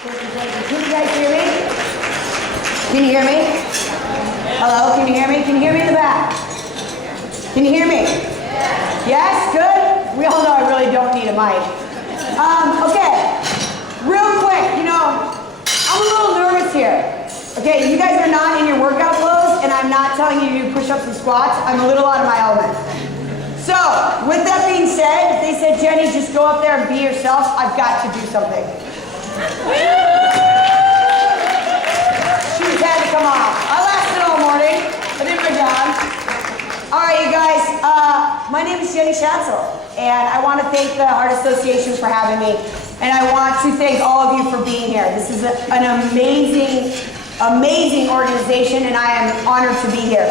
Can you guys hear me? Can you hear me? Hello, can you hear me? Can you hear me in the back? Can you hear me? Yes, good? We all know I really don't need a mic. Okay, real quick, I'm a little nervous here. Okay, you guys are not in your workout clothes, and I'm not telling you to do push-ups and squats. I'm a little out of my element. So, with that being said, if they said, Jenny, just go up there and be yourself, I've got to do something. Shoes had to come off. I lasted all morning. I did my job. All right, you guys, my name is Jenny Schatzle, and I want to thank the Heart Association for having me, and I want to thank all of you for being here. This is an amazing organization, and I am honored to be here.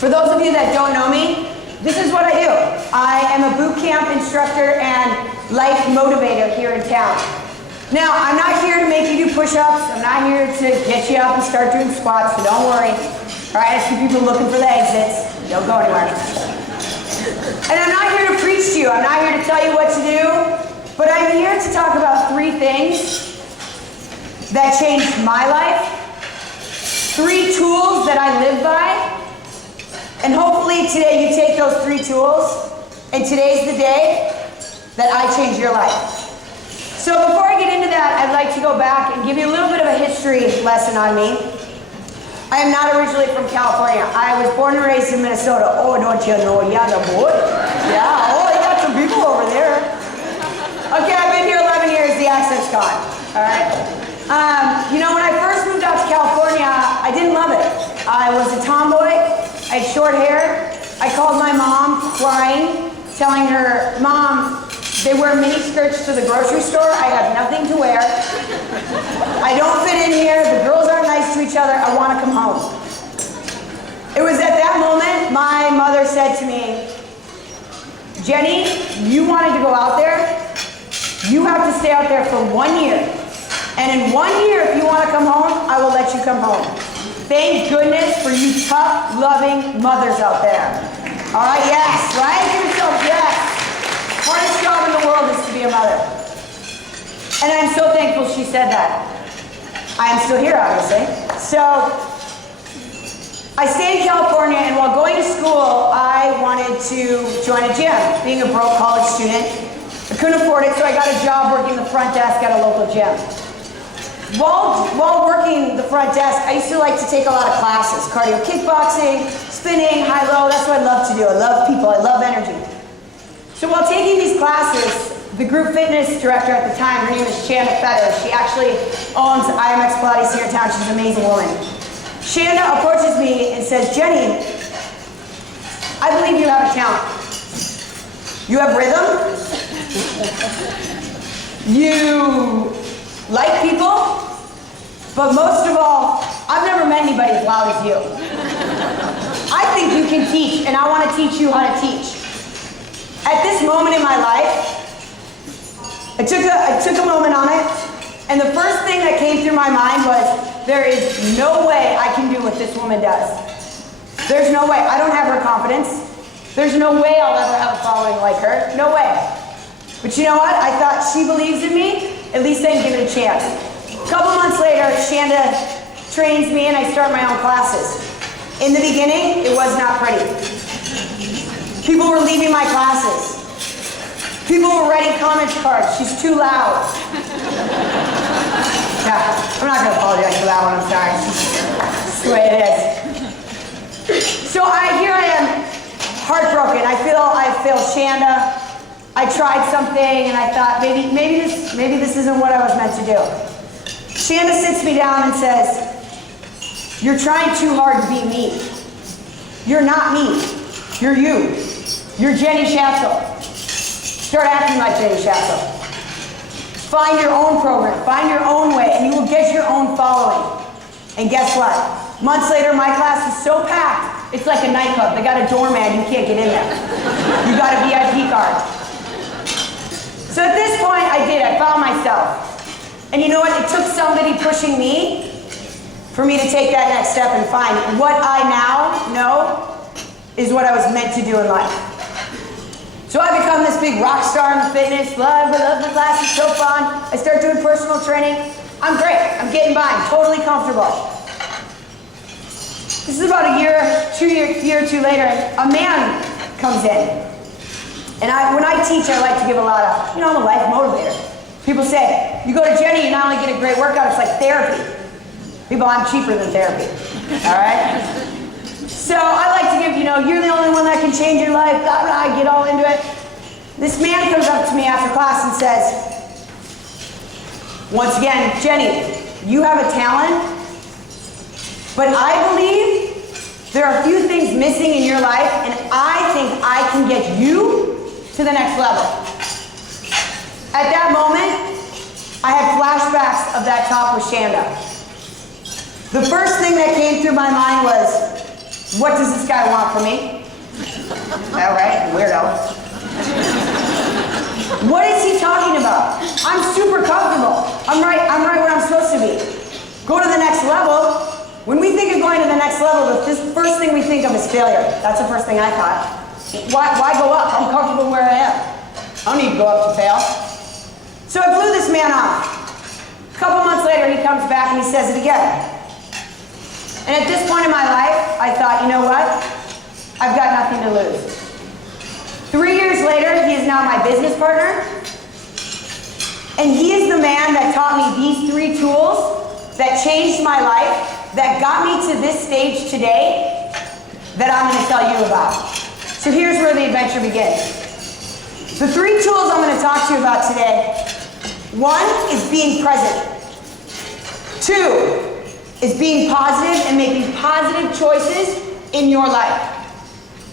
For those of you that don't know me, this is what I do. I am a boot camp instructor and life motivator here in town. Now, I'm not here to make you do push-ups. I'm not here to get you up and start doing squats, so don't worry. All right, I see people looking for the exits. Don't go anywhere. And I'm not here to preach to you. I'm not here to tell you what to do. But I'm here to talk about 3 things that changed my life, 3 tools that I live by, and hopefully today you take those 3 tools, and today's the day that I change your life. So before I get into that, I'd like to go back and give you a little bit of a history lesson on me. I am not originally from California. I was born and raised in Minnesota. Oh, don't you know? Yeah, the boy. Yeah, oh, you got some people over there. Okay, I've been here 11 years. The accent's gone. All right. When I first moved out to California, I didn't love it. I was a tomboy. I had short hair. I called my mom crying, telling her, Mom, they wear mini skirts to the grocery store. I have nothing to wear. I don't fit in here. The girls aren't nice to each other. I want to come home. It was at that moment my mother said to me, Jenny, you wanted to go out there. You have to stay out there for 1 year. And in 1 year, if you want to come home, I will let you come home. Thank goodness for you tough, loving mothers out there. All right, yes, right? Give yourself yes. Hardest job in the world is to be a mother. And I'm so thankful she said that. I am still here, obviously. So, I stayed in California, and while going to school, I wanted to join a gym. Being a broke college student, I couldn't afford it, so I got a job working the front desk at a local gym. While working the front desk, I used to like to take a lot of classes. Cardio kickboxing, spinning, high-low, that's what I love to do. I love people, I love energy. So while taking these classes, the group fitness director at the time, her name is Shanda Fetters. She actually owns IMX Pilates here in town. She's an amazing woman. Shanda approaches me and says, Jenny, I believe you have a talent. You have rhythm. You like people. But most of all, I've never met anybody as loud as you. I think you can teach, and I want to teach you how to teach. At this moment in my life, I took a moment on it, and the first thing that came through my mind was, there is no way I can do what this woman does. There's no way. I don't have her confidence. There's no way I'll ever have a following like her. No way. But you know what? I thought she believes in me. At least I can give it a chance. A couple months later, Shanda trains me, and I start my own classes. In the beginning, it was not pretty. People were leaving my classes. People were writing comment cards. She's too loud. Yeah, I'm not going to apologize for that one. I'm sorry. It's the way it is. So here I am, heartbroken. I failed Shanda. I tried something, and I thought maybe this isn't what I was meant to do. Shanda sits me down and says, "You're trying too hard to be me. You're not me. You're you. You're Jenny Schatzle. Start acting like Jenny Schatzle. Find your own program. Find your own way, and you will get your own following." And guess what? Months later, my class is so packed, it's like a nightclub. They got a doorman, you can't get in there. You got a VIP card. So at this point, I found myself. And you know what? It took somebody pushing me for me to take that next step and find what I now know is what I was meant to do in life. So I become this big rock star in the fitness. Love my class, it's so fun. I start doing personal training. I'm great. I'm getting by. I'm totally comfortable. This is about a year or two later, a man comes in. And when I teach, I like to give a lot of, I'm a life motivator. People say, you go to Jenny, you not only get a great workout, it's like therapy. People, I'm cheaper than therapy, all right? So I like to give, you're the only one that can change your life, blah, blah, I get all into it. This man comes up to me after class and says, once again, Jenny, you have a talent, but I believe there are a few things missing in your life, and I think I can get you to the next level. At that moment, I had flashbacks of that talk with Shanda. The first thing that came through my mind was, what does this guy want from me? All right, weirdo. What is he talking about? I'm super comfortable. I'm right where I'm supposed to be. Go to the next level. When we think of going to the next level, the first thing we think of is failure. That's the first thing I thought. Why go up? I'm comfortable where I am. I don't need to go up to fail. So I blew this man off. A couple months later, he comes back and he says it again. And at this point in my life, I thought, you know what? I've got nothing to lose. 3 years later, he is now my business partner. And he is the man that taught me these 3 tools that changed my life, that got me to this stage today, that I'm going to tell you about. So here's where the adventure begins. The 3 tools I'm going to talk to you about today. 1 is being present. 2 is being positive and making positive choices in your life.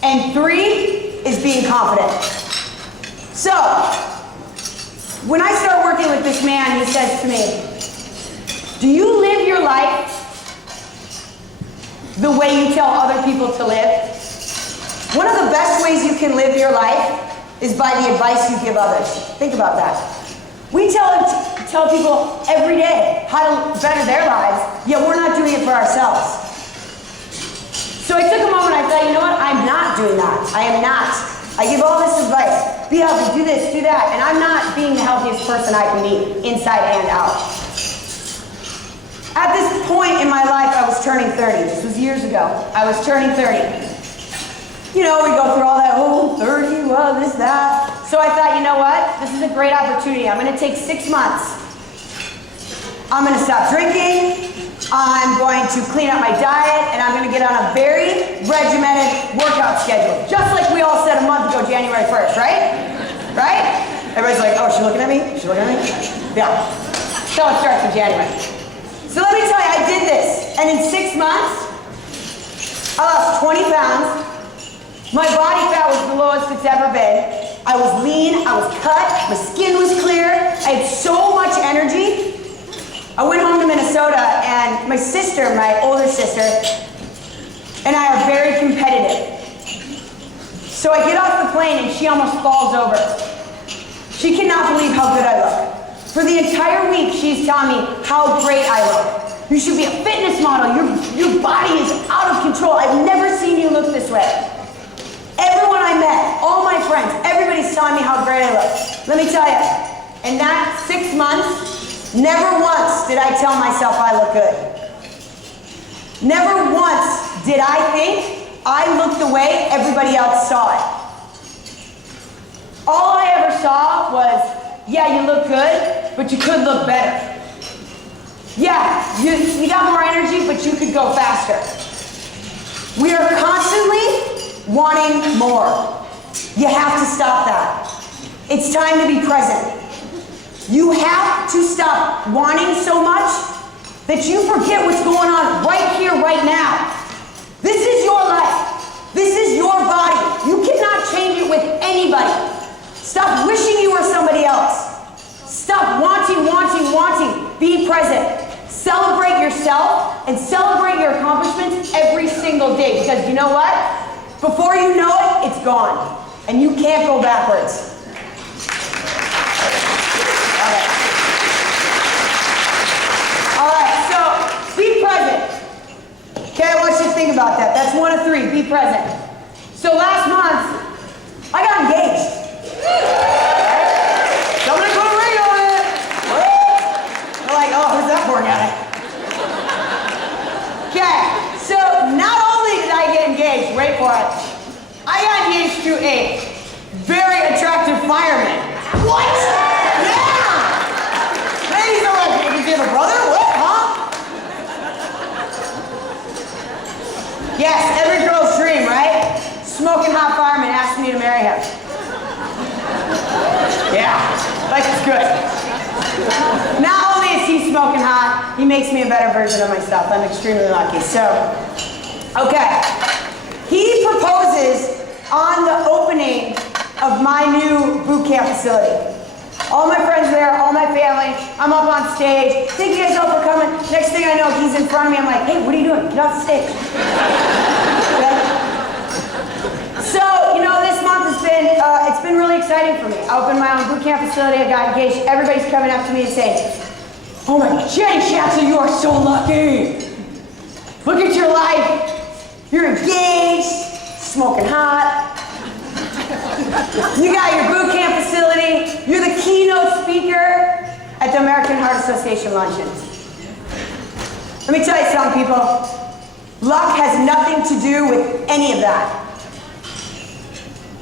And 3 is being confident. So, when I start working with this man, he says to me, do you live your life the way you tell other people to live? One of the best ways you can live your life is by the advice you give others. Think about that. We tell people every day how to better their lives, yet we're not doing it for ourselves. So I took a moment and I thought, you know what? I'm not doing that. I am not. I give all this advice. Be healthy, do this, do that. And I'm not being the healthiest person I can be, inside and out. At this point in my life, I was turning 30. This was years ago. I was turning 30. We go through all that, 30, well, this, that. So I thought, you know what? This is a great opportunity. I'm going to take 6 months. I'm going to stop drinking. I'm going to clean up my diet, and I'm going to get on a very regimented workout schedule. Just like we all said a month ago, January 1st, right? Right? Everybody's like, oh, is she looking at me? Is she looking at me? Yeah. So it starts in January. So let me tell you, I did this. And in 6 months, I lost 20 pounds. My body fat was the lowest it's ever been. I was lean, I was cut, my skin was clear. I had so much energy. I went home to Minnesota, and my sister, my older sister, and I are very competitive. So I get off the plane, and she almost falls over. She cannot believe how good I look. For the entire week, she's telling me how great I look. You should be a fitness model. Your body is out of control. I've never seen you look this way. Everyone I met, all my friends, everybody's telling me how great I look. Let me tell you, in that 6 months, never once did I tell myself I look good. Never once did I think I looked the way everybody else saw it. All I ever saw was, yeah, you look good, but you could look better. Yeah, you got more energy, but you could go faster. We are constantly wanting more. You have to stop that. It's time to be present. You have to stop wanting so much that you forget what's going on right here, right now. This is your life. This is your body. You cannot change it with anybody. Stop wishing you were somebody else. Stop wanting. Be present. Celebrate yourself and celebrate your accomplishments every single day, because you know what? Before you know it, it's gone. And you can't go backwards. All right, so be present. Okay, I want you to think about that. That's 1 of 3, be present. So last month, I got engaged. Somebody put a ring on it. They're like, oh, who's that poor guy. Okay, so not only did I get engaged, wait for it, I got engaged to a very attractive fireman. What? Yeah! Ladies are like, did you have a brother? What, huh? Yes, every girl's dream, right? Smoking hot fireman asked me to marry him. Yeah, life is good. Not only is he smoking hot, he makes me a better version of myself. I'm extremely lucky. So, okay. He proposes on the opening of my new boot camp facility. All my friends there, all my family, I'm up on stage. Thank you guys all for coming. Next thing I know, he's in front of me. I'm like, hey, what are you doing? Get off the stage. Okay? So, you know, this month has been, it's been really exciting for me. I opened my own boot camp facility. I got engaged. Everybody's coming up to me and saying, oh my God, Jenny Schatzle, you are so lucky. Look at your life. You're engaged, smoking hot. You got your boot camp facility. You're the keynote speaker at the American Heart Association Luncheon. Let me tell you something, people. Luck has nothing to do with any of that.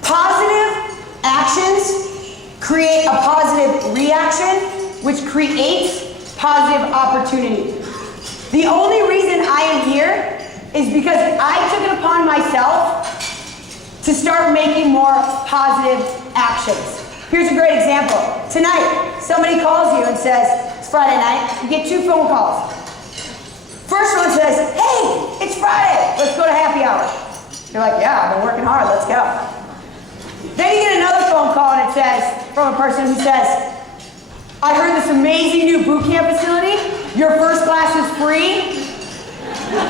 Positive actions create a positive reaction, which creates positive opportunity. The only reason I am here is because I took it upon myself to start making more positive actions. Here's a great example. Tonight, somebody calls you and says, it's Friday night, you get 2 phone calls. First one says, hey, it's Friday, let's go to happy hour. You're like, yeah, I've been working hard, let's go. Then you get another phone call and it says, from a person who says, I heard this amazing new boot camp facility, your first class is free.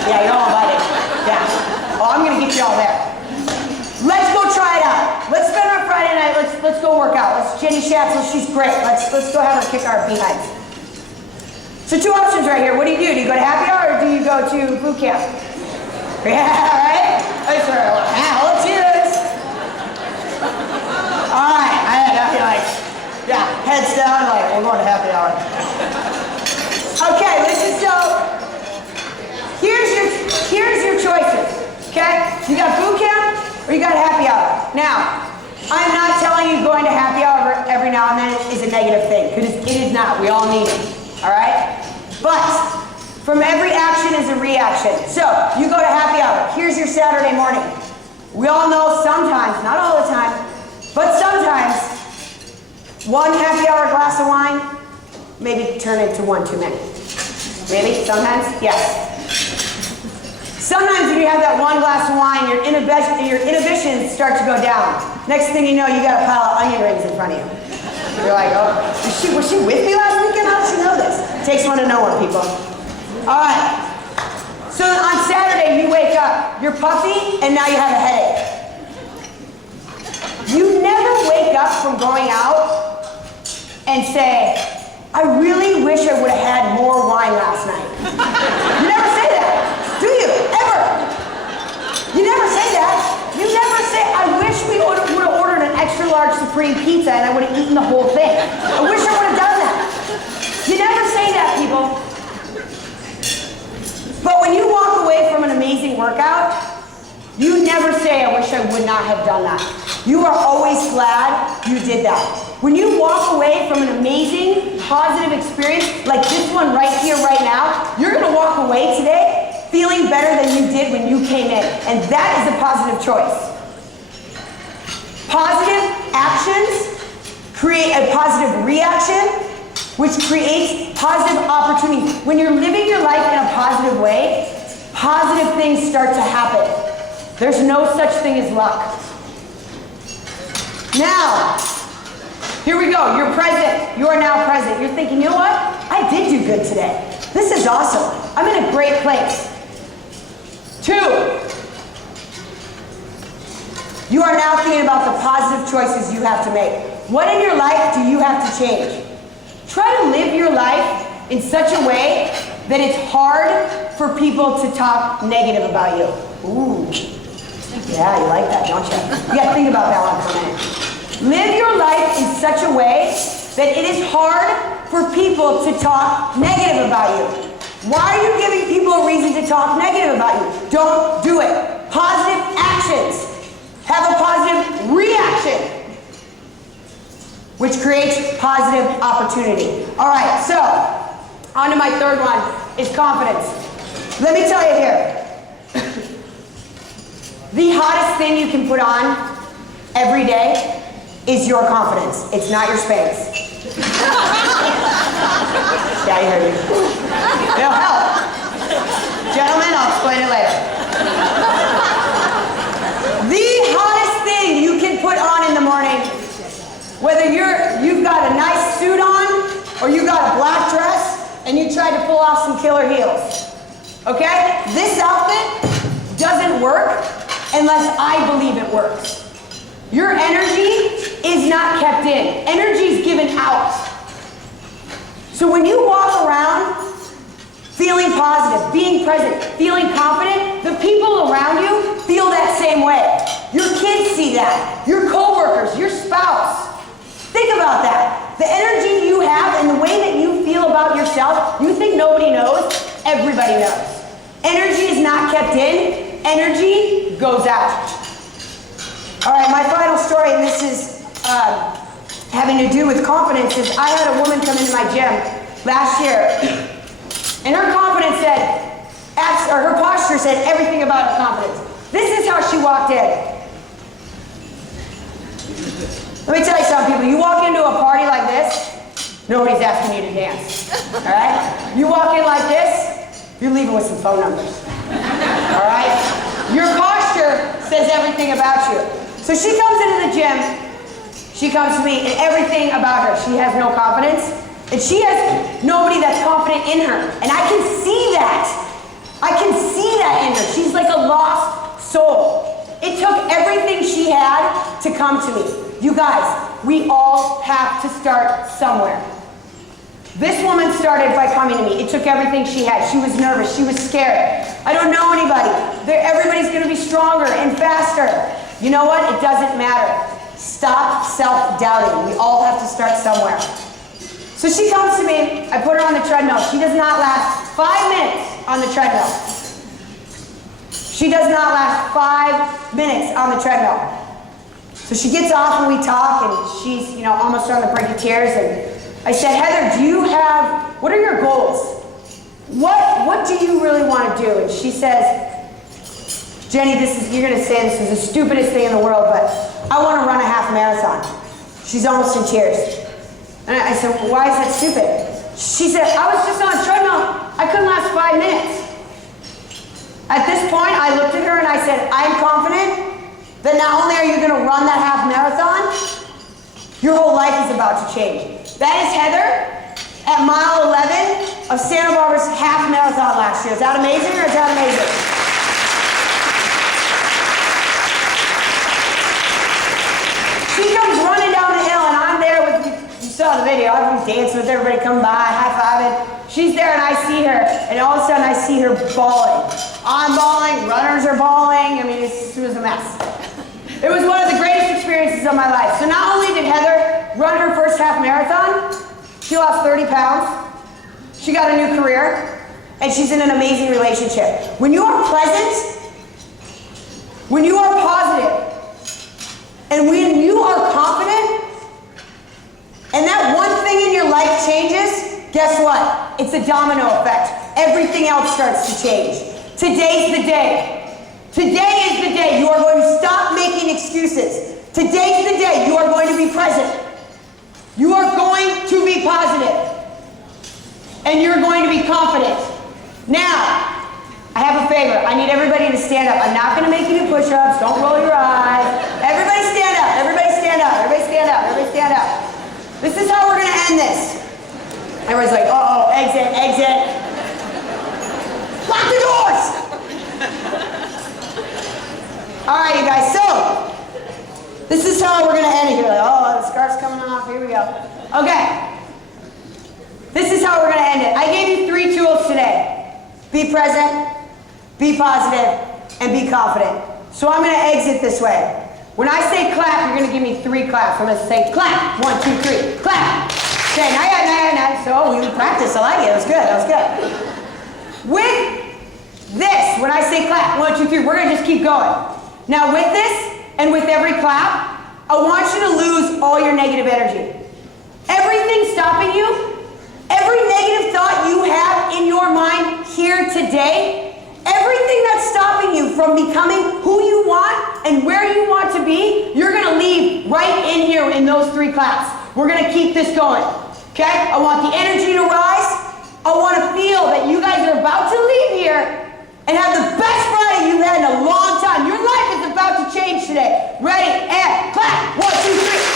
Yeah, you're all invited. Yeah. Oh, I'm gonna get you all there. Let's go try it out. Let's spend our Friday night. Let's go work out. Let's Jenny Schatzle, she's great. Let's go have her kick our behinds. So 2 options right here. What do? Do you go to happy hour or do you go to boot camp? Yeah, right? Let's do this. All right. I'd be like, yeah, heads down, like we're going to happy hour. Okay, listen. So here's your choices. Okay, you got boot camp. Or you got happy hour. Now, I'm not telling you going to happy hour every now and then is a negative thing, because it is not. We all need it, all right? But from every action is a reaction. So you go to happy hour. Here's your Saturday morning. We all know sometimes, not all the time, but sometimes, 1 happy hour glass of wine maybe turn into 1 too many. Maybe, sometimes, yes. Sometimes when you have that 1 glass of wine, your inhibitions start to go down. Next thing you know, you got a pile of onion rings in front of you. You're like, oh, was she with me last weekend? How does she know this? Takes one to know one, people. All right. So on Saturday, you wake up, you're puffy, and now you have a headache. You never wake up from going out and say, I really wish I would have had more wine last night. You never say that. Do you? Ever? You never say that. You never say, I wish we would have ordered an extra large supreme pizza and I would have eaten the whole thing. I wish I would have done that. You never say that, people. But when you walk away from an amazing workout, you never say, I wish I would not have done that. You are always glad you did that. When you walk away from an amazing, positive experience, like this one right here, right now, you're going to walk away today feeling better than you did when you came in. And that is a positive choice. Positive actions create a positive reaction, which creates positive opportunities. When you're living your life in a positive way, positive things start to happen. There's no such thing as luck. Now, here we go. You're present. You are now present. You're thinking, you know what? I did do good today. This is awesome. I'm in a great place. 2, you are now thinking about the positive choices you have to make. What in your life do you have to change? Try to live your life in such a way that it's hard for people to talk negative about you. Ooh. Yeah, you like that, don't you? You got to think about that one for a minute. Live your life in such a way that it is hard for people to talk negative about you. Why are you giving people a reason to talk negative about you? Don't do it. Positive actions have a positive reaction, which creates positive opportunity. All right, so on to my third one is confidence. Let me tell you here, the hottest thing you can put on every day is your confidence. It's not your Spanx. Yeah, you heard me. It'll help. Gentlemen, I'll explain it later. The hottest thing you can put on in the morning, whether you've got a nice suit on or you got a black dress and you tried to pull off some killer heels. Okay? This outfit doesn't work unless I believe it works. Your energy is not kept in. Energy is given out. So when you walk around feeling positive, being present, feeling confident, the people around you feel that same way. Your kids see that. Your coworkers, your spouse. Think about that. The energy you have and the way that you feel about yourself, you think nobody knows? Everybody knows. Energy is not kept in. Energy goes out. All right, my final story, and this is having to do with confidence, is I had a woman come into my gym last year, and her confidence said, or her posture said everything about her confidence. This is how she walked in. Let me tell you something, people. You walk into a party like this, nobody's asking you to dance. All right? You walk in like this, you're leaving with some phone numbers. All right? Your posture says everything about you. So she comes into the gym, she comes to me, and everything about her, she has no confidence, and she has nobody that's confident in her. And I can see that. I can see that in her. She's like a lost soul. It took everything she had to come to me. You guys, we all have to start somewhere. This woman started by coming to me. It took everything she had. She was nervous. She was scared. I don't know anybody. Everybody's going to be stronger and faster. You know what? It doesn't matter. Stop self-doubting. We all have to start somewhere. So she comes to me. I put her on the treadmill. She does not last 5 minutes on the treadmill. She does not last 5 minutes on the treadmill. So she gets off and we talk, and she's, almost on the brink of tears. And I said, Heather, what are your goals? What do you really want to do? And she says, Jenny, you're going to say this is the stupidest thing in the world, but I want to run a half marathon. She's almost in tears. And I said, well, why is that stupid? She said, I was just on a treadmill. I couldn't last 5 minutes. At this point, I looked at her and I said, I'm confident that not only are you going to run that half marathon, your whole life is about to change. That is Heather at mile 11 of Santa Barbara's half marathon last year. Is that amazing or is that amazing? She comes running down the hill and I'm there with, you saw the video, I've been dancing with everybody coming by, high-fiving. She's there and I see her, and all of a sudden I see her bawling. I'm bawling, runners are bawling. I mean, it was a mess. It was one of the greatest experiences of my life. So not only did Heather run her first half marathon, she lost 30 pounds, she got a new career, and she's in an amazing relationship. When you are present, when you are positive, and when you are confident, and that one thing in your life changes, guess what? It's a domino effect. Everything else starts to change. Today's the day. Today is the day you are going to stop making excuses. Today's the day you are going to be present. You are going to be positive. And you're going to be confident. Now, I have a favor. I need everybody to stand up. I'm not going to make you do push-ups. Don't roll your eyes. Everybody stand up. Everybody stand up. Everybody stand up. Everybody stand up. This is how we're going to end this. Everybody's like, uh-oh, exit, exit. Lock the doors! All right, you guys, so this is how we're going to end it. You're like, oh, the scarf's coming off. Here we go. Okay. This is how we're going to end it. I gave you 3 tools today. Be present, be positive, and be confident. So I'm going to exit this way. When I say clap, you're going to give me 3 claps. I'm going to say clap. 1, 2, 3. Clap. Okay, now. So we practice. I like it. That was good. That was good. With this, when I say clap, 1, 2, 3, we're going to just keep going. Now with this, and with every clap, I want you to lose all your negative energy. Everything stopping you, every negative thought you have in your mind here today, everything that's stopping you from becoming who you want and where you want to be, you're going to leave right in here in those 3 claps. We're going to keep this going. Okay? I want the energy to rise. I want to feel that you guys are about to leave here and have the best Friday you've had in a long time. Your life is about to change today. Ready, and clap. 1, 2, 3.